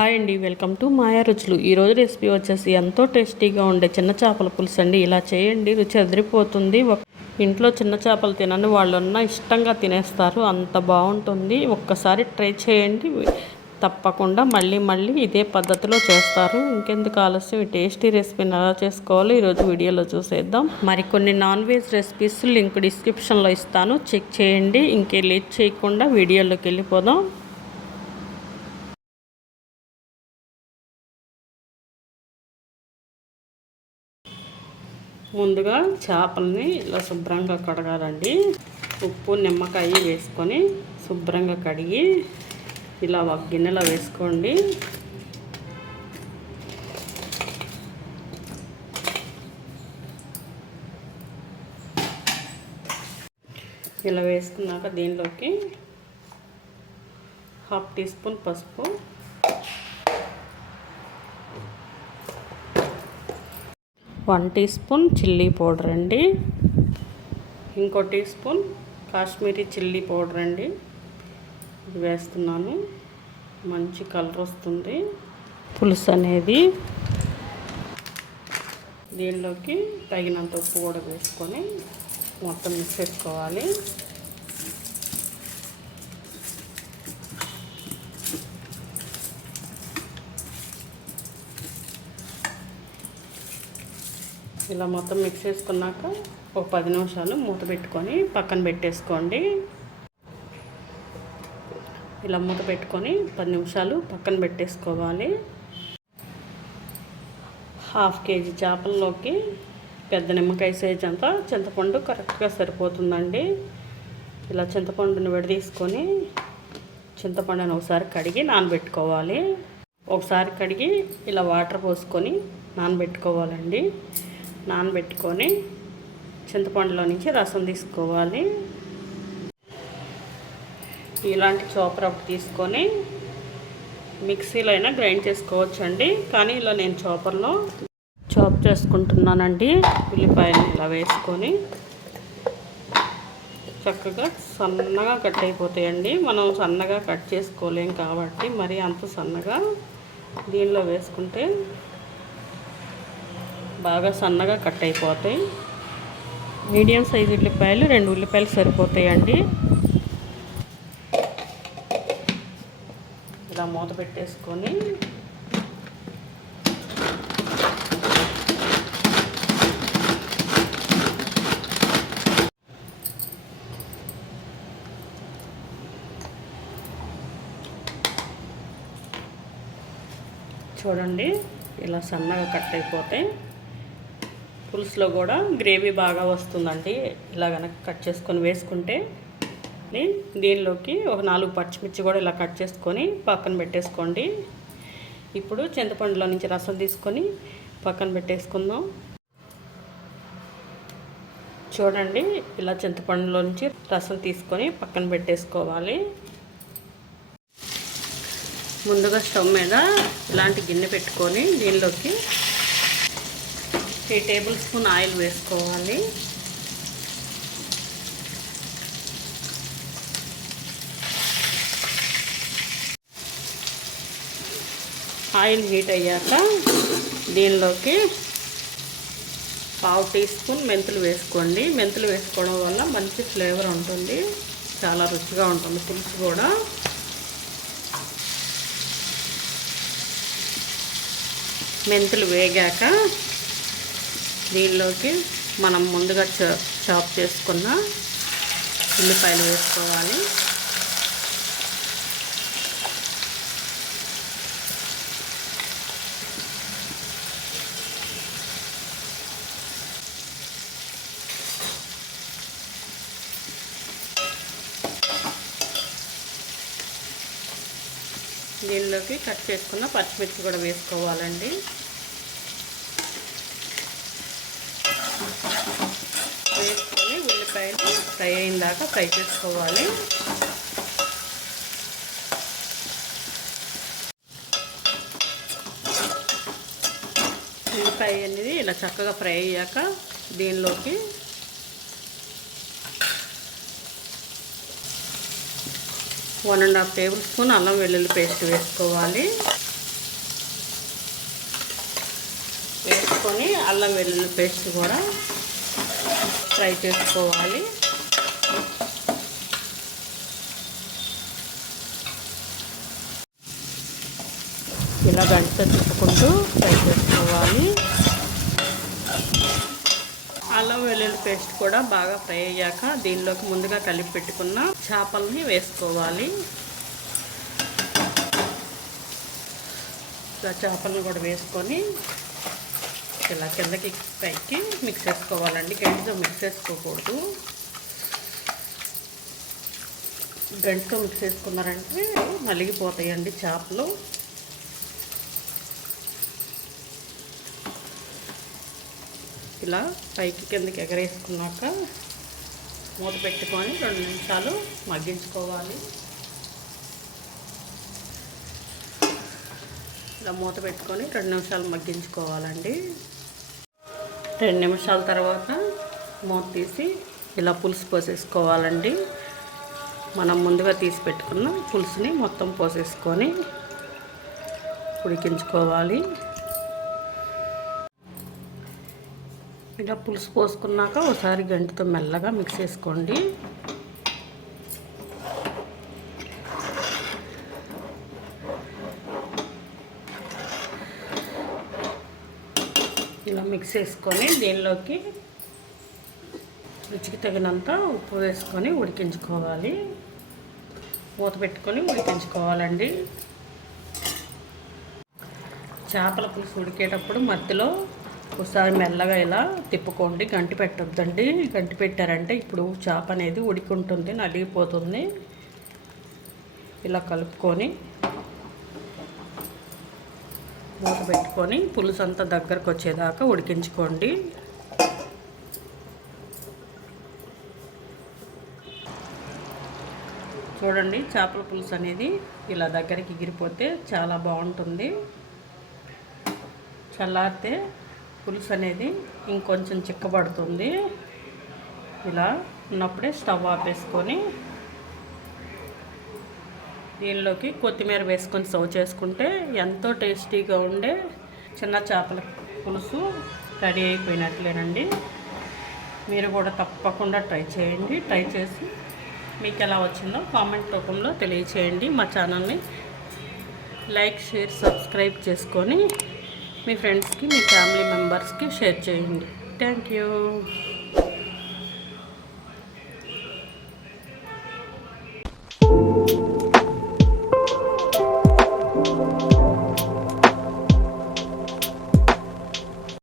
Hi అండి, welcome to మాయా రుచులు. ఈరోజు రెసిపీ వచ్చేసి ఎంతో టేస్టీగా ఉండే చిన్న చేపల పులుసు అండి. ఇలా చేయండి, రుచి అదిరిపోతుంది. ఇంట్లో చిన్న చేపలు తినని వాళ్ళున్నా ఇష్టంగా తినేస్తారు, అంత బాగుంటుంది. ఒక్కసారి ట్రై చేయండి, తప్పకుండా మళ్ళీ ఇదే పద్ధతిలో చేస్తారు. ఇంకెందుకు ఆలస్యం, ఈ టేస్టీ రెసిపీని ఎలా చేసుకోవాలో ఈరోజు వీడియోలో చూసేద్దాం. మరికొన్ని నాన్ వెజ్ రెసిపీస్ లింక్ డిస్క్రిప్షన్లో ఇస్తాను, చెక్ చేయండి. ఇంకే లేట్ చేయకుండా వీడియోలోకి వెళ్ళిపోదాం. ముందుగా చేపల్ని ఇలా శుభ్రంగా కడగాలండి. ఉప్పు నిమ్మకాయ వేసుకొని శుభ్రంగా కడిగి ఇలా ఒక గిన్నెలో వేసుకోండి. ఇలా వేసుకున్నాక దీనిలోకి 1/2 టీ స్పూన్ పసుపు, 1 టీ స్పూన్ చిల్లీ పౌడర్ అండి, ఇంకో teaspoon Kashmiri chilli powder అండి. ఇది వేస్తున్నాను, మంచి కలర్ వస్తుంది పులుసు అనేది. దీనిలోకి తగినంత ఉప్పు కూడా వేసుకొని మొత్తం మిక్స్ చేసుకోవాలి. ఇలా మొత్తం మిక్స్ చేసుకున్నాక ఒక 10 నిమిషాలు మూత పెట్టుకొని పక్కన పెట్టేసుకోండి. ఇలా మూత పెట్టుకొని 10 నిమిషాలు పక్కన పెట్టేసుకోవాలి. 1/2 కేజీ చేపల్లోకి పెద్ద నిమ్మకాయ సైజ్ అంతా చింతపండు కరెక్ట్గా సరిపోతుందండి. ఇలా చింతపండుని విడదీసుకొని చింతపండుని ఒకసారి కడిగి నానబెట్టుకోవాలి. ఒకసారి కడిగి ఇలా వాటర్ పోసుకొని నానబెట్టుకోవాలండి. నానబెట్టుకొని చింతపండులో నుంచి రసం తీసుకోవాలి. ఇలాంటి చాపర్ ఒకటి తీసుకొని మిక్సీలో అయినా గ్రైండ్ చేసుకోవచ్చండి, కానీ ఇలా నేను చాపర్లో చాప్ చేసుకుంటున్నానండి. ఉల్లిపాయలు ఇలా వేసుకొని చక్కగా సన్నగా కట్ అయిపోతాయండి. మనం సన్నగా కట్ చేసుకోలేం కాబట్టి మరి అంత సన్నగా దీనిలో వేసుకుంటే బాగా సన్నగా కట్ అయిపోతాయి. మీడియం సైజు ఉల్లిపాయలు 2 ఉల్లిపాయలు సరిపోతాయండి. ఇలా మూత పెట్టేసుకొని చూడండి, ఇలా సన్నగా కట్ అయిపోతాయి. పులుసులో కూడా గ్రేవీ బాగా వస్తుందండి. ఇలా కనుక కట్ చేసుకొని వేసుకుంటే. దీనిలోకి ఒక 4 పచ్చిమిర్చి కూడా ఇలా కట్ చేసుకొని పక్కన పెట్టేసుకోండి. ఇప్పుడు చింతపండులో నుంచి రసం తీసుకొని పక్కన పెట్టేసుకుందాం. చూడండి, ఇలా చింతపండులో నుంచి రసం తీసుకొని పక్కన పెట్టేసుకోవాలి. ముందుగా స్టవ్ మీద ఇలాంటి గిన్నె పెట్టుకొని దీనిలోకి 3 టేబుల్ స్పూన్ ఆయిల్ వేసుకోవాలి. ఆయిల్ హీట్ అయ్యాక దీనిలోకి 1/2 టీ స్పూన్ మెంతులు వేసుకోండి. మెంతులు వేసుకోవడం వల్ల మంచి ఫ్లేవర్ ఉంటుంది, చాలా రుచిగా ఉంటుంది పులుసు కూడా. మెంతులు వేగాక దీనిలోకి మనం ముందుగా చాప్ చేసుకున్న ఉల్లిపాయలు వేసుకోవాలి. దీనిలోకి కట్ చేసుకున్న పచ్చిమిర్చి కూడా వేసుకోవాలండి. వేసుకొని ఉల్లిపాయలు ఫ్రై అయిన దాకా ఫ్రై చేసుకోవాలి. ఉల్లిపాయ అనేది ఇలా చక్కగా ఫ్రై అయ్యాక దీనిలోకి 1.5 టేబుల్ స్పూన్ అల్లం వెల్లుల్లి పేస్ట్ వేసుకోవాలి. వేసుకొని అల్లం వెల్లుల్లి పేస్ట్ కూడా ఫ్రై చేసుకోవాలి. ఇలా గంటతో తిప్పుకుంటూ ఫ్రై చేసుకోవాలి. అల్లం వెల్లుల్లి పేస్ట్ కూడా బాగా ఫ్రై అయ్యాక దీనిలోకి ముందుగా కలిపి పెట్టుకున్న చేపల్ని వేసుకోవాలి. ఇలా చేపలను కూడా వేసుకొని ఇలా కిందకి పైకి మిక్స్ చేసుకోవాలండి. గంటితో మిక్స్ చేసుకోకూడదు. గంటితో మిక్స్ చేసుకున్నారంటే నలిగిపోతాయండి చేపలు. ఇలా పైకి కిందకి ఎగరేసుకున్నాక మూత పెట్టుకొని 2 నిమిషాలు మగ్గించుకోవాలి. ఇలా మూత పెట్టుకొని 2 నిమిషాలు మగ్గించుకోవాలండి. 2 నిమిషాల తర్వాత మూత తీసి ఇలా పులుసు పోసేసుకోవాలండి. మనం ముందుగా తీసి పెట్టుకున్న పులుసుని మొత్తం పోసేసుకొని ఉడికించుకోవాలి. ఇలా పులుసు పోసుకున్నాక ఒకసారి గంటితో మెల్లగా మిక్స్ చేసుకోండి. ఇలా మిక్స్ చేసుకొని దీనిలోకి రుచికి తగినంత ఉప్పు వేసుకొని ఉడికించుకోవాలి. మూత పెట్టుకొని ఉడికించుకోవాలండి. చేపల పులుసు ఉడికేటప్పుడు మధ్యలో ఒకసారి మెల్లగా ఇలా తిప్పుకోండి. గంటి పెట్టొద్దండి. గంటి పెట్టారంటే ఇప్పుడు చేప అనేది ఉడికింటుంది, నలిగిపోతుంది. ఇలా కలుపుకొని మూత పెట్టుకొని పులుసు అంతా దగ్గరకు వచ్చేదాకా ఉడికించుకోండి. చూడండి, చేపల పులుసు అనేది ఇలా దగ్గరికి ఎగిరిపోతే చాలా బాగుంటుంది. చల్లారితే పులుసు అనేది ఇంకొంచెం చిక్కబడుతుంది. ఇలా ఉన్నప్పుడే స్టవ్ ఆపేసుకొని దీనిలోకి కొత్తిమీర వేసుకొని సర్వ్ చేసుకుంటే ఎంతో టేస్టీగా ఉండే చిన్న చేపల పులుసు రెడీ అయిపోయినట్లేనండి. మీరు కూడా తప్పకుండా ట్రై చేయండి. ట్రై చేసి మీకు ఎలా వచ్చిందో కామెంట్ రూపంలో తెలియచేయండి. మా ఛానల్ని లైక్, షేర్, సబ్స్క్రైబ్ చేసుకొని మీ ఫ్రెండ్స్కి, మీ ఫ్యామిలీ మెంబర్స్కి షేర్ చేయండి. Thank you.